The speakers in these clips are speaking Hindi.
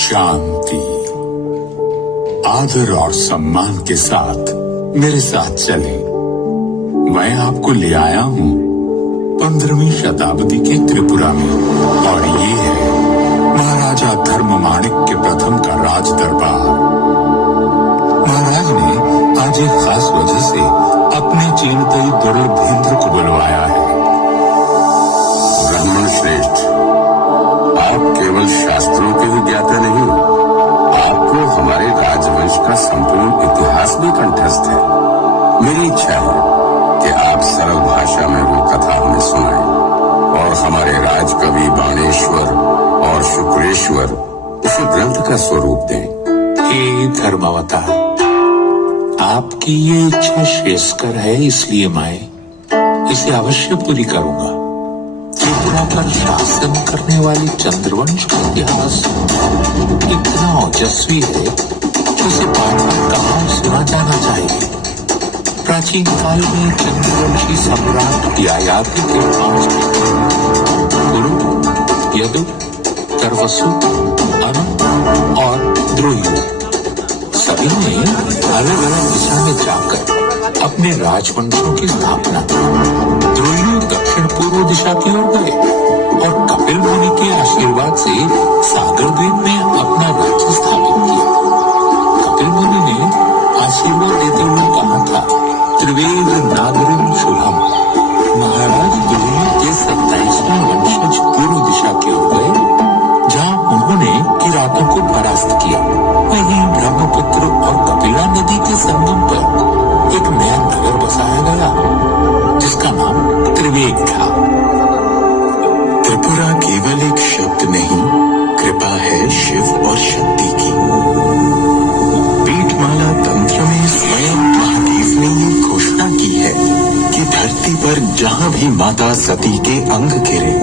शांति, आदर और सम्मान के साथ मेरे साथ चले। मैं आपको ले आया हूँ 15वीं शताब्दी के त्रिपुरा में, और ये है महाराजा धर्ममाणिक्य प्रथम का राज दरबार। महाराज ने आज एक खास वजह से अपने चिंतई दुर्लभेंद्र को बुलवाया है। ब्राह्मण श्रेष्ठ, आप केवल शास्त्रों के ही ज्ञाता नहीं, आपको हमारे राजवंश का संपूर्ण इतिहास भी कंठस्थ है। मेरी इच्छा है कि आप सरल भाषा में वो कथा हमें सुनाएं और हमारे राजकवि बाणेश्वर और शुक्रेश्वर उस ग्रंथ का स्वरूप दें। हे धर्मावतार, आपकी ये इच्छा श्रेयस्कर है, इसलिए मैं इसे अवश्य पूरी करूंगा। त्रिपुरा पर शासन करने वाली चंद्रवंश का इतिहास इतना ओजस्वी है कि उसे बार-बार कहाँ सुना जाना चाहिए। प्राचीन काल में चंद्रवंशी सम्राट यायाति के 5 कुरु, यदु, तरवसु, अनु और द्रोयु सभी ने अलग अलग दिशा में जाकर अपने राजवंशों की स्थापना की। द्रोयु दक्षिण पूर्व दिशा की ओर गए और कपिल मुनि के आशीर्वाद से सागर द्वीप में अपना राज्य स्थापित किया। कपिल मुनि ने आशीर्वाद देते हुए कहा था, त्रिवेद नागरिम शुभम। महाराज द्रोयु के 27वें वंशज पूर्व दिशा की ओर गए, जहाँ उन्होंने किरातों को परास्त किया। वहीं ब्रह्मपुत्र और कपिला नदी के संगम पर एक नया नगर बसाया गया, जिसका नाम त्रिवेद था। त्रिपुरा केवल एक शब्द नहीं, कृपा है शिव और शक्ति की। पीठमाला तंत्र में स्वयं महादेव ने ये घोषणा की है कि धरती पर जहाँ भी माता सती के अंग गिरे,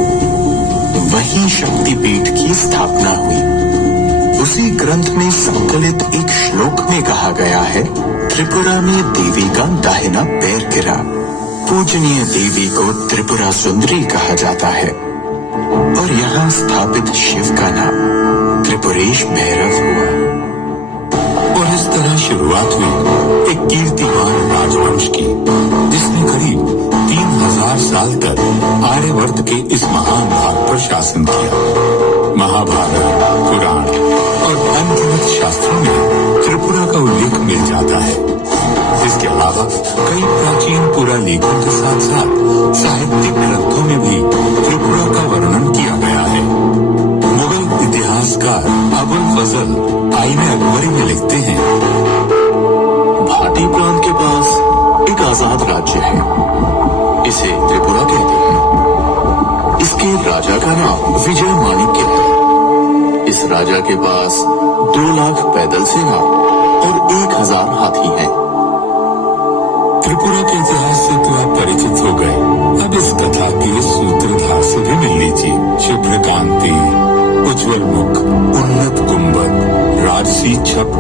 वहीं शक्तिपीठ की स्थापना हुई। उसी ग्रंथ में संकलित एक श्लोक में कहा गया है, त्रिपुरा में देवी का दाहिना पैर गिरा। पूजनीय देवी को त्रिपुरा सुंदरी कहा जाता है और यहाँ स्थापित शिव का नाम त्रिपुरेश भैरव हुआ। और इस तरह शुरुआत हुई एक कीर्तिमान राजवंश की, जिसने करीब 3000 साल तक आर्यवर्त के इस महान भाग पर शासन किया। महाभारत, पुराण और अनगिनत शास्त्रों में त्रिपुरा का उल्लेख मिल जाता है। इसके अलावा कई प्राचीन पुरालेखों के साथ साथ साहित्यिक ग्रंथों में भी त्रिपुरा का वर्णन किया गया है। मुगल इतिहासकार अबुल फजल आईने अकबरी में लिखते हैं, भाटी प्रांत के पास एक आजाद राज्य है, इसे त्रिपुरा कहते हैं। इसके राजा का नाम विजय माणिक्य है। इस राजा के पास 2 लाख पैदल सेना और 1000 हाथी हैं। त्रिपुरा के इतिहास से तो आप परिचित हो गए, अब इस कथा के सूत्रधार से भी मिल लीजिए। शुभ्र कांति, उज्जवल मुख, उन्नत गुंबद, राजसी छप,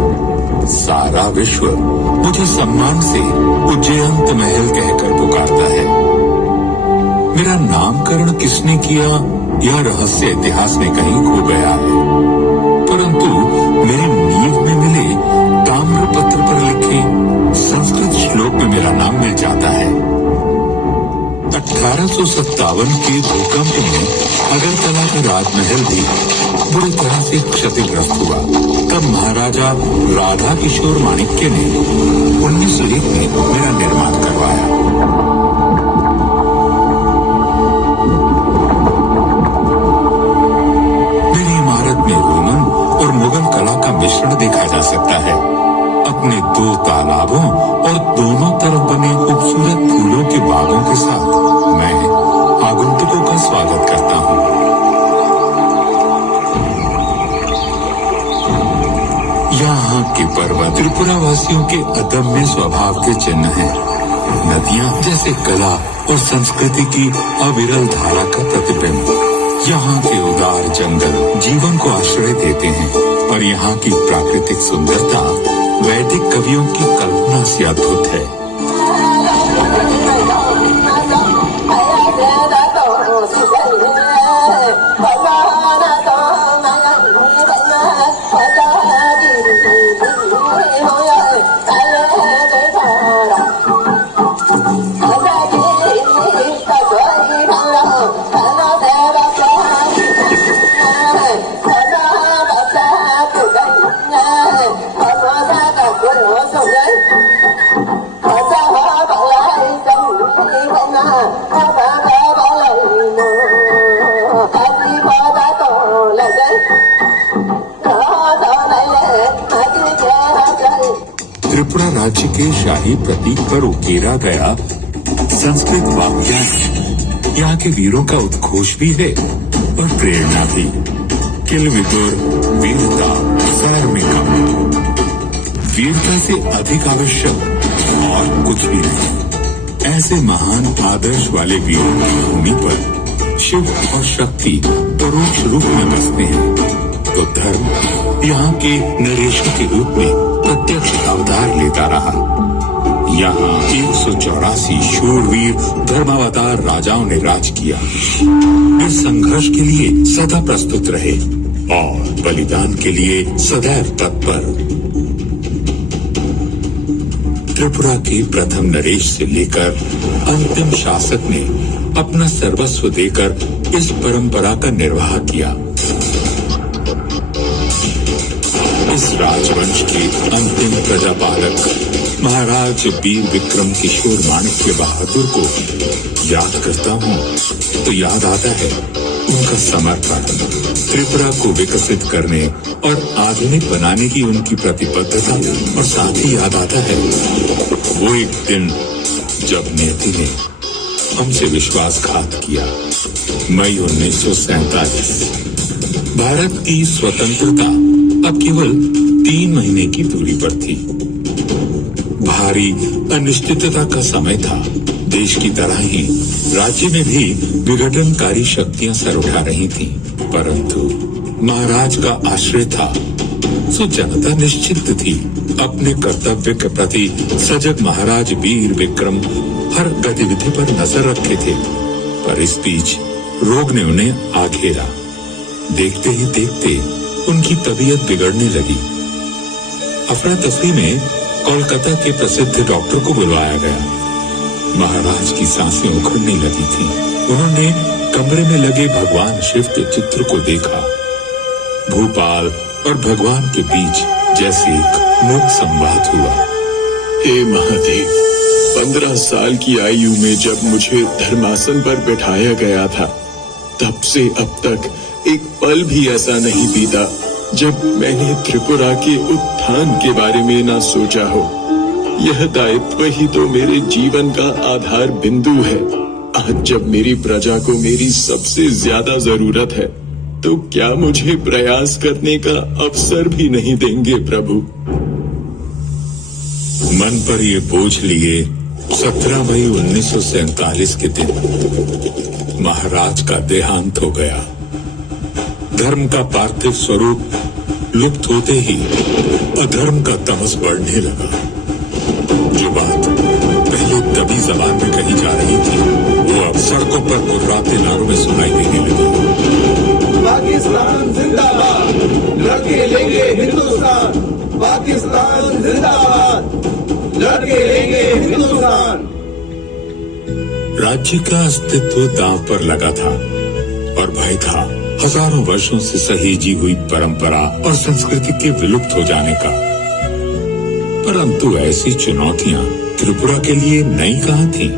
सारा विश्व मुझे सम्मान से उज्जयंत महल कहकर पुकारता है। मेरा नामकरण किसने किया, यह रहस्य इतिहास में कहीं खो गया है, परंतु मेरी नींव में मिले ताम्रपत्र पर लिखे संस्कृत श्लोक में मेरा नाम मिल जाता है। 1857 के भूकंप में अगरतला का राजमहल भी बुरी तरह से क्षतिग्रस्त हुआ। तब महाराजा राधा किशोर माणिक्य ने 1901 में मेरा निर्माण करवाया। मेरी इमारत में रोमन और मुगल कला का मिश्रण देखा जा सकता है। अपने 2 तालाबों और दोनों तरफ बने खूबसूरत फूलों के बागों के साथ मैं आगंतुकों का स्वागत करता हूँ। यहाँ के पर्वत त्रिपुरा वासियों के अदम्य स्वभाव के चिन्ह हैं। नदियाँ जैसे कला और संस्कृति की अविरल धारा का प्रतिबिंब। यहाँ के उदार जंगल जीवन को आश्रय देते हैं और यहाँ की प्राकृतिक सुंदरता वैदिक कवियों की कल्पना से अद्भुत है। त्रिपुरा राज्य के शाही प्रतीक पर उकेरा गया संस्कृत वाक्यांश यहाँ के वीरों का उद्घोष भी है और प्रेरणा भी। किल विदुर वीरता सैर में कम, वीरता से अधिक आवश्यक और कुछ भी नहीं। ऐसे महान आदर्श वाले वीरों की भूमि पर शिव और शक्ति परोक्ष रूप में बसते हैं, तो धर्म यहाँ के नरेश के रूप में प्रत्यक्ष अवतार लेता रहा। यहाँ 184 शूरवीर धर्मावतार राजाओं ने राज किया। वे संघर्ष के लिए सदा प्रस्तुत रहे और बलिदान के लिए सदैव तत्पर। त्रिपुरा के प्रथम नरेश से लेकर अंतिम शासक ने अपना सर्वस्व देकर इस परंपरा का निर्वाह किया। इस राजवंश के अंतिम प्रजापालक महाराज वीर विक्रम किशोर माणिक्य बहादुर को याद करता हूँ तो याद आता है उनका समर्पण, त्रिपुरा को विकसित करने और आधुनिक बनाने की उनकी प्रतिबद्धता, और साथ ही याद आता है वो एक दिन जब नियति ने हमसे विश्वासघात किया। मई 1947। भारत की स्वतंत्रता अब केवल 3 महीने की दूरी पर थी। भारी अनिश्चितता का समय था। देश की तरह ही राज्य में भी विघटनकारी शक्तियां सर उठा रही थीं, परंतु महाराज का आश्रय था, सो जनता निश्चित थी। अपने कर्तव्य के प्रति सजग महाराज वीर विक्रम हर गतिविधि पर नजर रखे थे, पर इस बीच रोग ने उन्हें आ घेरा। देखते ही देखते उनकी तबीयत बिगड़ने लगी। अफरा तफरी में कोलकाता के प्रसिद्ध डॉक्टर को बुलवाया गया। महाराज की सांसें उखड़ने लगी थीं। उन्होंने कमरे में लगे भगवान शिव के चित्र को देखा। भूपाल और भगवान के बीच जैसे एक मूक संवाद हुआ। हे महादेव, 15 साल की आयु में जब मुझे धर्मासन पर बैठाया गया था, तब से अब तक एक पल भी ऐसा नहीं बीता जब मैंने त्रिपुरा के उत्थान के बारे में ना सोचा हो। यह दायित्व ही तो मेरे जीवन का आधार बिंदु है। आज जब मेरी प्रजा को मेरी सबसे ज्यादा जरूरत है, तो क्या मुझे प्रयास करने का अवसर भी नहीं देंगे प्रभु? मन पर ये बोझ लिए 17 मई 1947 के दिन महाराज का देहांत हो गया। धर्म का पार्थिव स्वरूप लुप्त होते ही अधर्म का तमस बढ़ने लगा। जो बात पहले दबी जबान में कही जा रही थी, वो अब सड़कों पर गुर्राते नारों में सुनाई देने लगी। पाकिस्तान जिंदाबाद, लड़के लेंगे हिंदुस्तान। पाकिस्तान जिंदाबाद, लड़के लेंगे हिंदुस्तान। राज्य का अस्तित्व दांव पर लगा था और भय था हजारों वर्षों से सहेजी हुई परंपरा और संस्कृति के विलुप्त हो जाने का। परंतु ऐसी चुनौतियां त्रिपुरा के लिए नई कहाँ थी।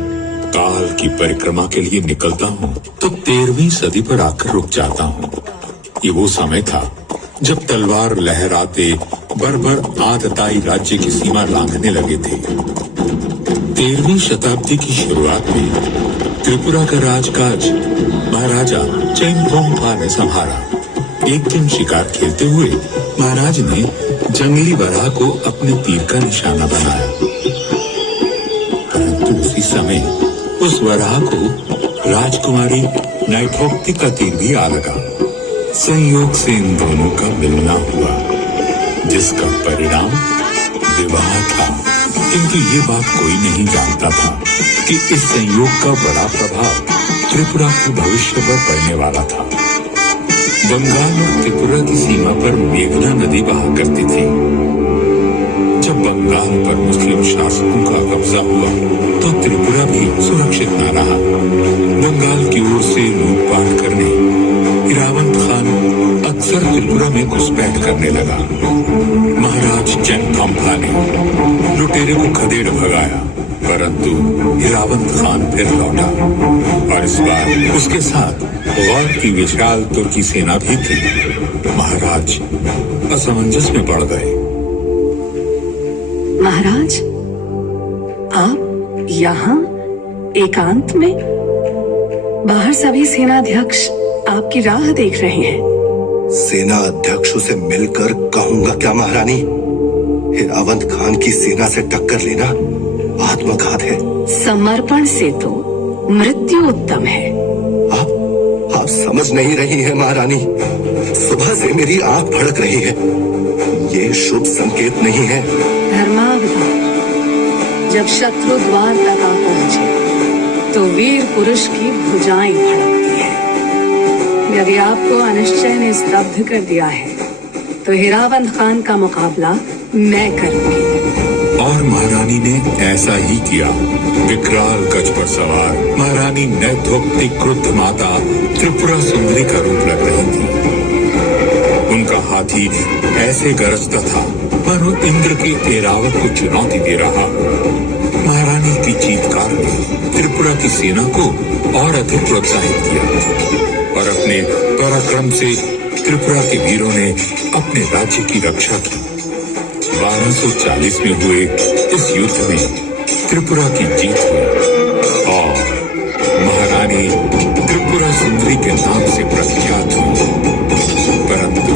काल की परिक्रमा के लिए निकलता हूँ तो 13वीं सदी पर आकर रुक जाता हूँ। ये वो समय था जब तलवार लहराते बर्बर आतताई राज्य की सीमा लांघने लगे थे। 13वीं शताब्दी की शुरुआत में त्रिपुरा का राजकाज महाराजा चेंगथोंगपा ने संभाला। एक दिन शिकार खेलते हुए महाराज ने जंगली बराह को अपने तीर का निशाना बनाया, परंतु उसी समय उस वराह को राजकुमारी नाइथोक्ति का तीर भी आ लगा। संयोग से इन दोनों का मिलना हुआ, जिसका परिणाम विवाह था। किंतु ये बात कोई नहीं जानता था कि इस संयोग का बड़ा प्रभाव त्रिपुरा के भविष्य पर पड़ने वाला था। बंगाल और त्रिपुरा की सीमा पर मेघना नदी बहा करती थी। जब बंगाल पर मुस्लिम शासकों का कब्जा हुआ तो त्रिपुरा भी सुरक्षित न रहा। बंगाल की ओर से लूटपाट करने इरावंत खान अक्सर त्रिपुरा में घुसपैठ करने लगा। महाराज चेंगथोंगपा ने लुटेरे को खदेड़ भगाया, परंतु इरावंत खान फिर लौटा और इस बार उसके साथ गौर की विशाल तुर्की सेना भी थी। महाराज असमंजस में पड़ गए। महाराज, आप यहाँ एकांत में? बाहर सभी सेनाध्यक्ष आपकी राह देख रहे हैं। सेना अध्यक्षों से मिलकर कहूंगा क्या महारानी? हिरावंत खान की सेना से टक्कर लेना आत्मघात है। समर्पण से तो मृत्यु उत्तम है। आप समझ नहीं रही हैं महारानी। सुबह से मेरी आंख भड़क रही है। ये शुभ संकेत नहीं है। धर्मावतार जब शत्रु द्वार तक आ पहुंचे तो वीर पुरुष की भुजाएं भड़कती है। यदि आपको अनिश्चय ने स्तब्ध कर दिया है तो हिरावंत खान का मुकाबला मैं करूंगी। और महारानी ने ऐसा ही किया। विकराल गज पर सवार महारानी नाइथोक्ति क्रुद्ध माता त्रिपुरा सुंदरी का रूप लग रही थी। उनका हाथी ऐसे गरजता था मानो इंद्र के ऐरावत को चुनौती दे रहा। महारानी की चीत्कार ने त्रिपुरा की सेना को और अधिक प्रोत्साहित किया और अपने पराक्रम से त्रिपुरा के वीरों ने अपने राज्य की रक्षा की। 1240 में हुए इस युद्ध में त्रिपुरा की जीत हुई और महारानी त्रिपुरा सुंदरी के नाम से प्रख्यात हुई। परंतु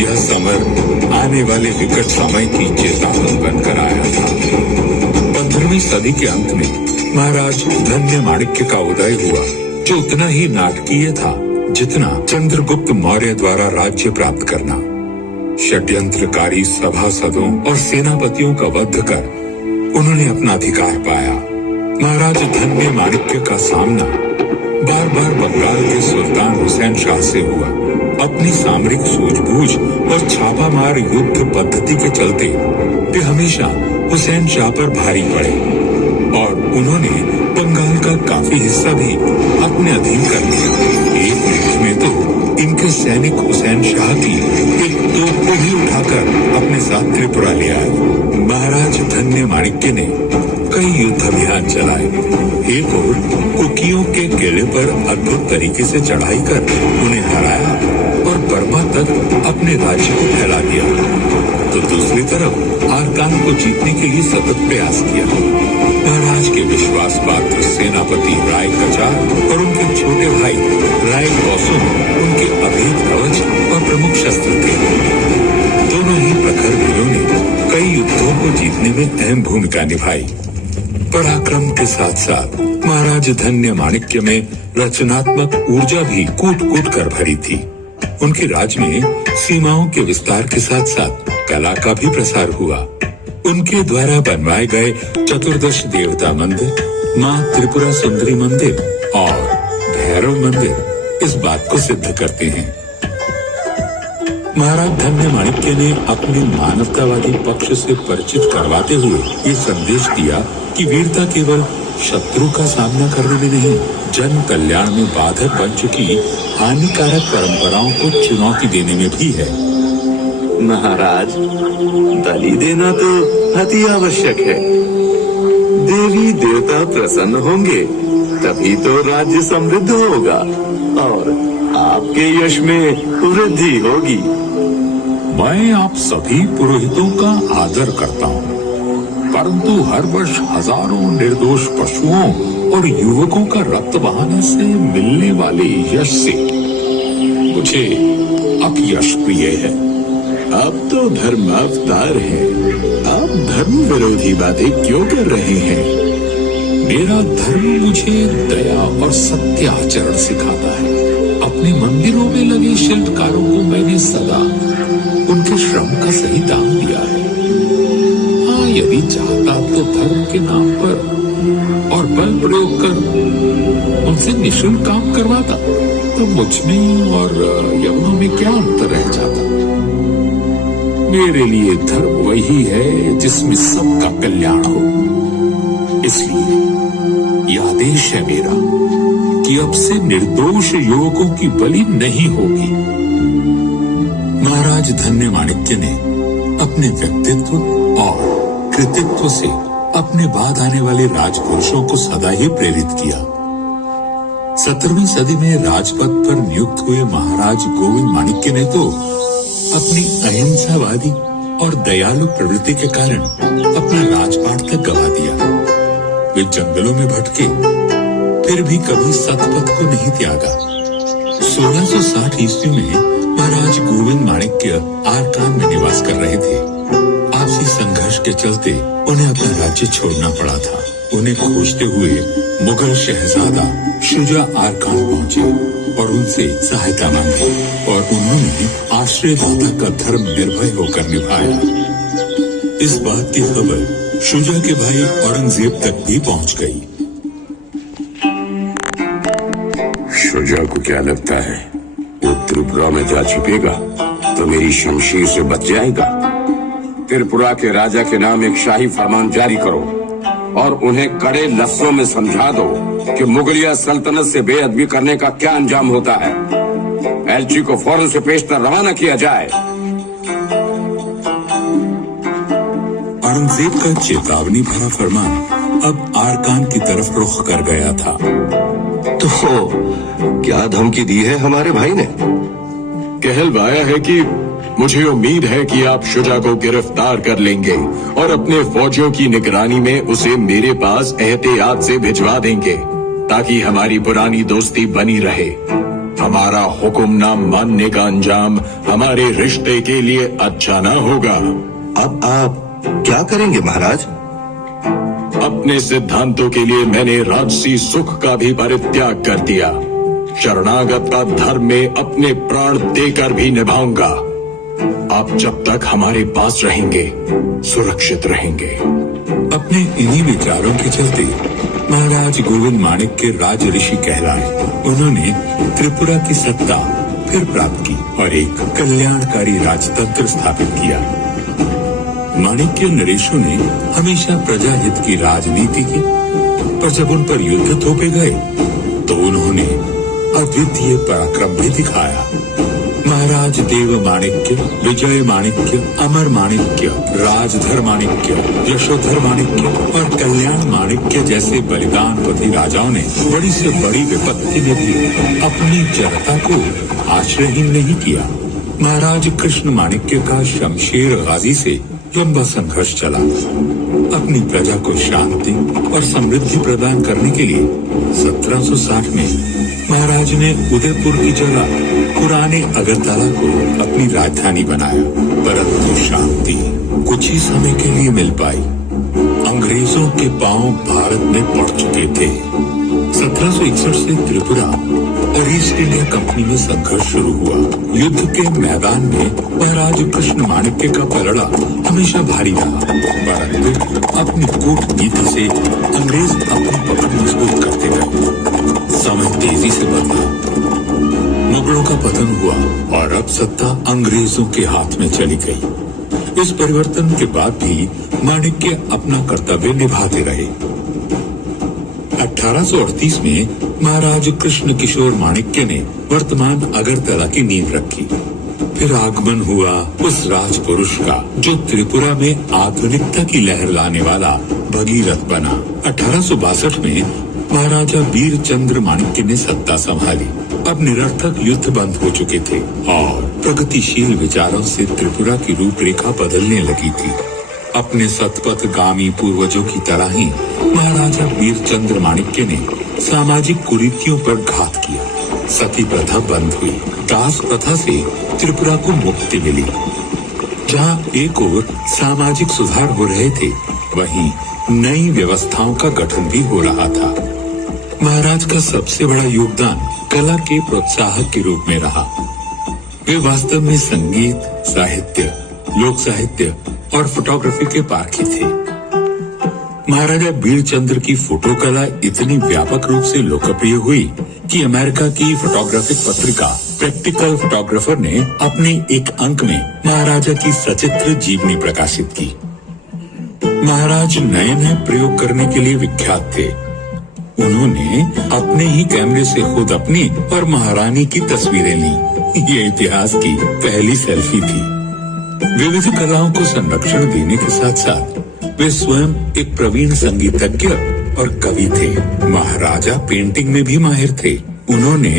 यह समर आने वाले विकट समय की चेतावनी बनकर आया था। 15वीं सदी के अंत में महाराज धन्य माणिक्य का उदय हुआ, जो उतना ही नाटकीय था जितना चंद्रगुप्त मौर्य द्वारा राज्य प्राप्त करना। षड्यंत्रकारी सभासदों और सेनापतियों का वध कर उन्होंने अपना अधिकार पाया। महाराज धन्य माणिक्य का सामना बार बार बंगाल के सुल्तान हुसैन शाह से हुआ। अपनी सामरिक सूझबूझ और छापामार युद्ध पद्धति के चलते वे हमेशा हुसैन शाह पर भारी पड़े और उन्होंने बंगाल का काफी हिस्सा भी अपने अधीन कर लिया। एक युद्ध में तो इनके सैनिक हुसैन शाह की एक तोप को ही उठाकर अपने साथ त्रिपुरा ले आए। महाराज धन्य माणिक्य ने कई युद्ध अभियान चलाए। एक और कुकियों के किले पर अद्भुत तरीके से चढ़ाई कर उन्हें हराया और बर्मा तक अपने राज्य को फैला दिया, तो दूसरी तरफ आरकान को जीतने के लिए सतत प्रयास किया। महाराज के विश्वास पात्र सेनापति राय कचार और उनके छोटे भाई राय कौसुम उनके अभेद कवच और प्रमुख शस्त्र थे। दोनों ही प्रखर वीरों ने कई युद्धों को जीतने में अहम भूमिका निभाई। पराक्रम के साथ साथ महाराज धन्य माणिक्य में रचनात्मक ऊर्जा भी कूट कूट कर भरी थी। उनके राज में सीमाओं के विस्तार के साथ साथ कला का भी प्रसार हुआ। उनके द्वारा बनवाए गए 14 देवता मंदिर, माँ त्रिपुरा सुंदरी मंदिर और भैरव मंदिर इस बात को सिद्ध करते हैं। महाराज धन्य माणिक्य ने अपने मानवतावादी पक्ष से परिचित करवाते हुए ये संदेश दिया कि वीरता केवल शत्रु का सामना करने में नहीं, जन कल्याण में बाधक बन चुकी हानिकारक परंपराओं को चुनौती देने में भी है। महाराज, बलि देना तो अति आवश्यक है। देवी देवता प्रसन्न होंगे तभी तो राज्य समृद्ध होगा और आपके यश में वृद्धि होगी। मैं आप सभी पुरोहितों का आदर करता हूँ, परंतु हर वर्ष हजारों निर्दोष पशुओं और युवकों का रक्त बहाने से मिलने वाले यश से मुझे अपयश प्रिय है। आप तो धर्मावतार हैं। आप धर्म विरोधी बातें क्यों कर रहे हैं? मेरा धर्म मुझे दया और सत्य आचरण सिखाता है। अपने मंदिरों में लगे शिल्पकारों को मैंने सदा उनके श्रम का सही दाम दिया है। हाँ, यदि चाहता तो धर्म के नाम पर और बल प्रयोग कर उनसे निःशुल्क काम करवाता, तो मुझ में और यवनों में क्या अंतर रह जाता। मेरे लिए धर्म वही है जिसमें सबका कल्याण हो। इसलिए यह आदेश है मेरा कि अब से निर्दोष युवकों की बलि नहीं होगी। महाराज धन्य माणिक्य ने अपने व्यक्तित्व और कृतित्व से अपने बाद आने वाले राजपुरुषों को सदा ही प्रेरित किया। 17वीं सदी में राजपद पर नियुक्त हुए महाराज गोविंद माणिक्य ने तो अपनी अहिंसावादी और दयालु प्रवृत्ति के कारण अपना राजपाट तक गवा दिया। वे जंगलों में भटके, फिर भी कभी सतपथ को नहीं त्यागा। 1660 ईस्वी में महाराज गोविंद माणिक्य आरकान में निवास कर रहे थे। आपसी संघर्ष के चलते उन्हें अपना राज्य छोड़ना पड़ा था। उन्हें खोजते हुए मुगल शहजादा शुजा आरकान पहुंचे और उनसे सहायता मांगी और उन्होंने आश्रयदाता का धर्म निर्भय होकर निभाया। इस बात की खबर शुजा के भाई औरंगजेब तक भी पहुंच गई। शुजा को क्या लगता है वो त्रिपुरा में जा छिपेगा तो मेरी शमशीर से बच जाएगा? त्रिपुरा के राजा के नाम एक शाही फरमान जारी करो और उन्हें कड़े लफ्जों में समझा दो कि मुगलिया सल्तनत से बेअदबी करने का क्या अंजाम होता है। एलची को फौरन से पेशतर रवाना किया जाए। औरंगजेब का चेतावनी भरा फरमान अब आरकान की तरफ रुख कर गया था। तो क्या धमकी दी है हमारे भाई ने? कहलवाया है कि मुझे उम्मीद है कि आप शुजा को गिरफ्तार कर लेंगे और अपने फौजियों की निगरानी में उसे मेरे पास एहतियात से भिजवा देंगे ताकि हमारी पुरानी दोस्ती बनी रहे। हमारा हुक्म न मानने का अंजाम हमारे रिश्ते के लिए अच्छा न होगा। अब आप क्या करेंगे महाराज? अपने सिद्धांतों के लिए मैंने राजसी सुख का भी परित्याग कर दिया। शरणागत का धर्म में अपने प्राण देकर भी निभाऊंगा। आप जब तक हमारे पास रहेंगे सुरक्षित रहेंगे। अपने इन्हीं विचारों के चलते महाराज गोविंद माणिक्य राज ऋषि कहलाए। उन्होंने त्रिपुरा की सत्ता फिर प्राप्त की और एक कल्याणकारी राजतंत्र स्थापित किया। माणिक्य नरेशों ने हमेशा प्रजाहित की राजनीति की, पर जब उन पर युद्ध थोपे गए तो उन्होंने अद्वितीय पराक्रम भी दिखाया। महाराज देव माणिक्य, विजय माणिक्य, अमर माणिक्य, राजधर माणिक्य, यशोधर माणिक्य और कल्याण माणिक्य जैसे बलिदानपति राजाओं ने बड़ी से बड़ी विपत्ति में भी अपनी जनता को आश्रयहीन नहीं किया। महाराज कृष्ण माणिक्य का शमशेर गाजी से लंबा संघर्ष चला। अपनी प्रजा को शांति और समृद्धि प्रदान करने के लिए 1760 में महाराज ने उदयपुर की जगह पुराने अगरतला को अपनी राजधानी बनाया, परंतु शांति कुछ ही समय के लिए मिल पाई। अंग्रेजों के पांव भारत में पड़ चुके थे। 1761 से त्रिपुरा और ईस्ट इंडिया कंपनी में संघर्ष शुरू हुआ। युद्ध के मैदान में महाराज कृष्ण माणिक्य का पलड़ा हमेशा भारी रहा, परंतु अपनी कूटनीति से अंग्रेज अपनी पकड़ मजबूत करते गए। समय तेजी से बदला, मुगलों का पतन हुआ और अब सत्ता अंग्रेजों के हाथ में चली गई। इस परिवर्तन के बाद भी माणिक्य अपना कर्तव्य निभाते रहे। 1838 में महाराज कृष्ण किशोर माणिक्य ने वर्तमान अगरतला की नींव रखी। फिर आगमन हुआ उस राजपुरुष का जो त्रिपुरा में आधुनिकता की लहर लाने वाला भगीरथ बना। 1862 में महाराजा वीर चंद्र माणिक्य ने सत्ता संभाली। अब निरर्थक युद्ध बंद हो चुके थे और प्रगतिशील विचारों से त्रिपुरा की रूपरेखा बदलने लगी थी। अपने सतपथगामी पूर्वजों की तरह ही महाराजा वीर चंद्र माणिक्य ने सामाजिक कुरीतियों पर घात किया। सती प्रथा बंद हुई। दास प्रथा से त्रिपुरा को मुक्ति मिली। जहाँ एक ओर सामाजिक सुधार हो रहे थे, वहीं नई व्यवस्थाओं का गठन भी हो रहा था। महाराज का सबसे बड़ा योगदान कला के प्रोत्साहक के रूप में रहा। वे वास्तव में संगीत, साहित्य, लोक साहित्य और फोटोग्राफी के पारखी थे। महाराजा वीरचंद्र की फोटो कला इतनी व्यापक रूप से लोकप्रिय हुई कि अमेरिका की फोटोग्राफिक पत्रिका प्रैक्टिकल फोटोग्राफर ने अपने एक अंक में महाराजा की सचित्र जीवनी प्रकाशित की। महाराज नए नए प्रयोग करने के लिए विख्यात थे। उन्होंने अपने ही कैमरे से खुद अपनी और महारानी की तस्वीरें ली। ये इतिहास की पहली सेल्फी थी। विविध कलाओं को संरक्षण देने के साथ साथ वे स्वयं एक प्रवीण संगीतज्ञ और कवि थे। महाराजा पेंटिंग में भी माहिर थे। उन्होंने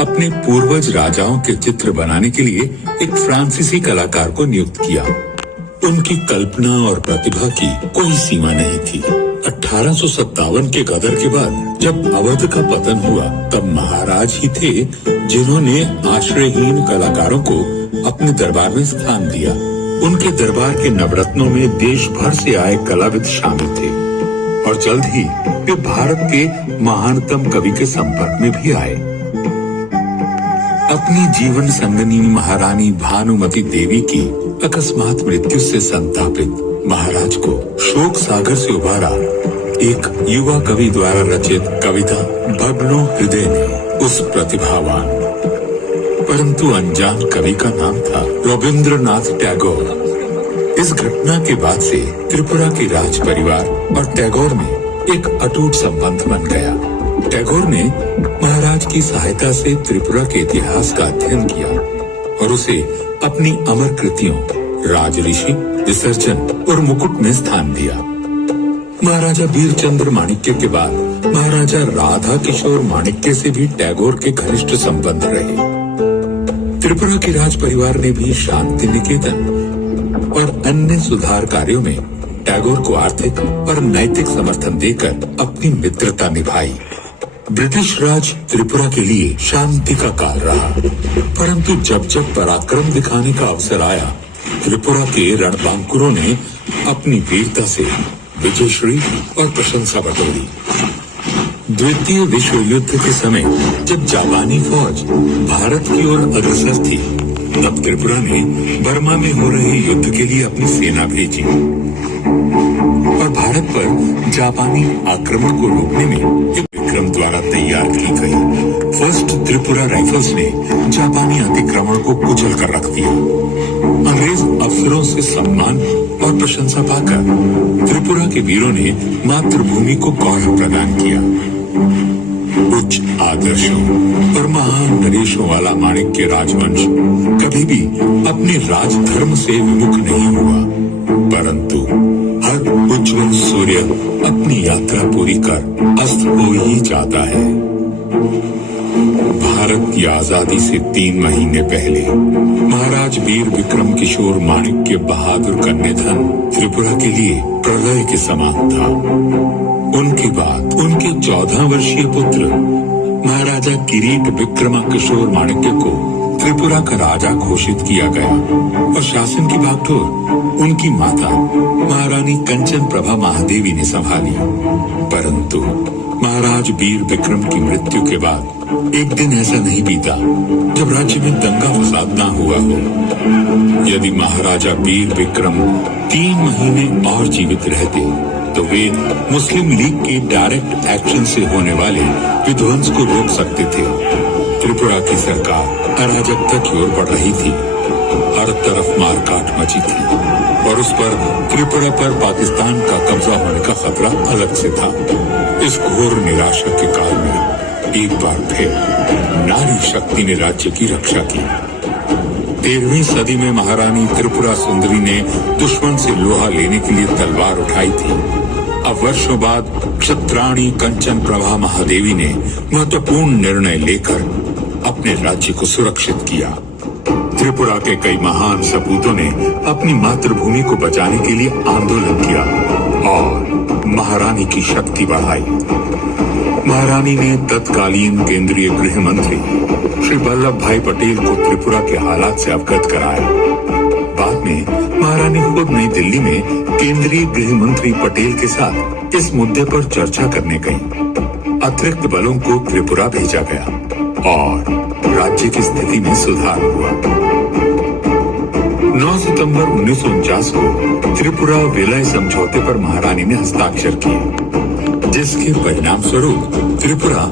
अपने पूर्वज राजाओं के चित्र बनाने के लिए एक फ्रांसीसी कलाकार को नियुक्त किया। उनकी कल्पना और प्रतिभा की कोई सीमा नहीं थी। 1857 के गदर के बाद जब अवध का पतन हुआ, तब महाराज ही थे जिन्होंने आश्रयहीन कलाकारों को अपने दरबार में स्थान दिया। उनके दरबार के नवरत्नों में देश भर से आए कलाविद शामिल थे और जल्द ही वे भारत के महानतम कवि के संपर्क में भी आए। अपनी जीवन संगनी महारानी भानुमती देवी की अकस्मात मृत्यु से संतापित महाराज को शोक सागर से उबारा एक युवा कवि द्वारा रचित कविता भग्नो हृदय ने उस प्रतिभावान परंतु अनजान कवि का नाम था रविंद्रनाथ टैगोर। इस घटना के बाद से त्रिपुरा के राज परिवार और टैगोर में एक अटूट संबंध बन गया। टैगोर ने महाराज की सहायता से त्रिपुरा के इतिहास का अध्ययन किया और उसे अपनी अमर कृतियों राजऋषि, विसर्जन और मुकुट में स्थान दिया। महाराजा वीरचंद्र माणिक्य के बाद महाराजा राधा किशोर माणिक्य से भी टैगोर के घनिष्ठ संबंध रहे। त्रिपुरा के राज परिवार ने भी शांति निकेतन और अन्य सुधार कार्यों में टैगोर को आर्थिक और नैतिक समर्थन देकर अपनी मित्रता निभाई। ब्रिटिश राज त्रिपुरा के लिए शांति का काल रहा, परंतु जब जब पराक्रम दिखाने का अवसर आया, त्रिपुरा के रणबांकुरों ने अपनी वीरता से विजयश्री और प्रशंसा बटोरी। द्वितीय विश्व युद्ध के समय जब जापानी फौज भारत की ओर अग्रसर थी, तब त्रिपुरा ने बर्मा में हो रहे युद्ध के लिए अपनी सेना भेजी और भारत पर जापानी आक्रमण को रोकने में एक विक्रम द्वारा तैयार की गई फर्स्ट त्रिपुरा राइफल्स ने जापानी अतिक्रमण को कुचल कर रख दिया। अंग्रेज अफसरों से सम्मान और प्रशंसा पाकर त्रिपुरा के वीरों ने मातृभूमि को गौरव प्रदान किया। उच्च आदर्शों और महान नरेशों वाला माणिक्य राजवंश कभी भी अपने राजधर्म से विमुख नहीं हुआ, परंतु हर उज्जवल सूर्य अपनी यात्रा पूरी कर अस्त हो ही जाता है। भारत की आजादी से 3 महीने पहले महाराज वीर विक्रम किशोर माणिक्य बहादुर का निधन त्रिपुरा के लिए प्रलय के समान था। उनके बाद उनके 14 वर्षीय पुत्र महाराजा किरीट विक्रमा किशोर माणिक्य को त्रिपुरा का राजा घोषित किया गया और शासन की बागडोर उनकी माता महारानी कंचन प्रभा महादेवी ने संभाली। परंतु महाराज वीर विक्रम की मृत्यु के बाद एक दिन ऐसा नहीं बीता जब राज्य में दंगा फसाद ना हुआ हो। यदि महाराजा वीर विक्रम 3 महीने और जीवित रहते तो वे मुस्लिम लीग के डायरेक्ट एक्शन से होने वाले विध्वंस को रोक सकते थे। त्रिपुरा की सरकार अराजकता की ओर बढ़ रही थी। हर तरफ मारकाट मची थी और उस पर त्रिपुरा पर पाकिस्तान का कब्जा होने का खतरा अलग से था। इस घोर निराशा के काल में एक बार फिर नारी शक्ति ने राज्य की रक्षा की। 13वीं सदी में महारानी त्रिपुरा सुंदरी ने दुश्मन से लोहा लेने के लिए तलवार उठाई थी। अब वर्षों बाद क्षत्राणी कंचन प्रभा महादेवी ने महत्वपूर्ण निर्णय लेकर अपने राज्य को सुरक्षित किया। त्रिपुरा के कई महान सपूतों ने अपनी मातृभूमि को बचाने के लिए आंदोलन किया और महारानी की शक्ति बढ़ाई। महारानी ने तत्कालीन केंद्रीय गृह मंत्री श्री वल्लभ भाई पटेल को त्रिपुरा के हालात से अवगत कराया। बाद में महारानी खुद नई दिल्ली में केंद्रीय गृह मंत्री पटेल के साथ इस मुद्दे पर चर्चा करने गई। अतिरिक्त बलों को त्रिपुरा भेजा गया और राज्य की स्थिति में सुधार हुआ। 9 सितंबर 1949 को त्रिपुरा विलय समझौते पर महारानी ने हस्ताक्षर किए, जिसके परिणाम स्वरूप त्रिपुरा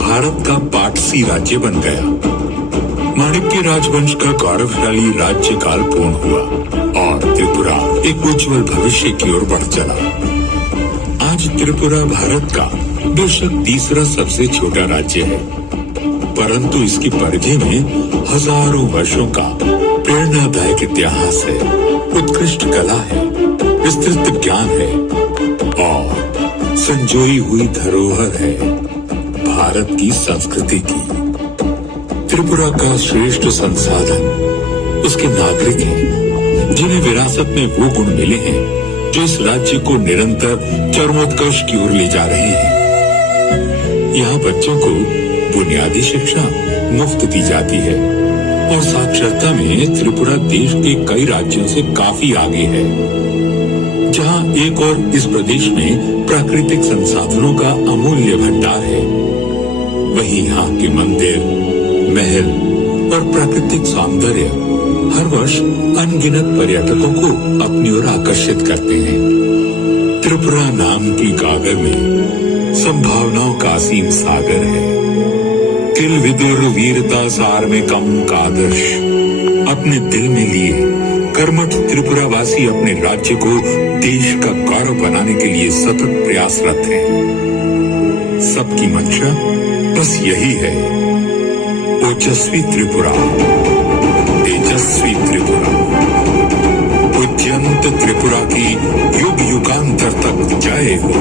भारत का पाटसी राज्य बन गया। माणिक्य राजवंश का गौरवशाली राज्य काल पूर्ण हुआ और त्रिपुरा एक उज्जवल भविष्य की ओर बढ़ चला। आज त्रिपुरा भारत का बेशक तीसरा सबसे छोटा राज्य है, परंतु इसकी परिधि में हजारों वर्षों का प्रेरणादायक इतिहास है, उत्कृष्ट कला है, विस्तृत ज्ञान है और संजोई हुई धरोहर है भारत की संस्कृति की। त्रिपुरा का श्रेष्ठ संसाधन उसके नागरिक हैं, जिन्हें विरासत में वो गुण मिले हैं जो इस राज्य को निरंतर चरमोत्कर्ष की ओर ले जा रहे हैं। यहाँ बच्चों को बुनियादी शिक्षा मुफ्त दी जाती है और साक्षरता में त्रिपुरा देश के कई राज्यों से काफी आगे है। जहाँ एक और इस प्रदेश में प्राकृतिक संसाधनों का अमूल्य भंडार है, वहीं यहाँ के मंदिर, महल और प्राकृतिक सौंदर्य हर वर्ष अनगिनत पर्यटकों को अपनी ओर आकर्षित करते हैं। त्रिपुरा नाम की गागर में संभावनाओं का असीम सागर है। किल विदुर वीरता सार में कम का आदर्श अपने दिल में लिए कर्मठ त्रिपुरावासी अपने राज्य को देश का गौरव बनाने के लिए सतत प्रयासरत हैं। सबकी मंशा बस यही है, ओजस्वी त्रिपुरा, तेजस्वी त्रिपुरा, उद्यंत त्रिपुरा की युग युगांतर तक जय हो।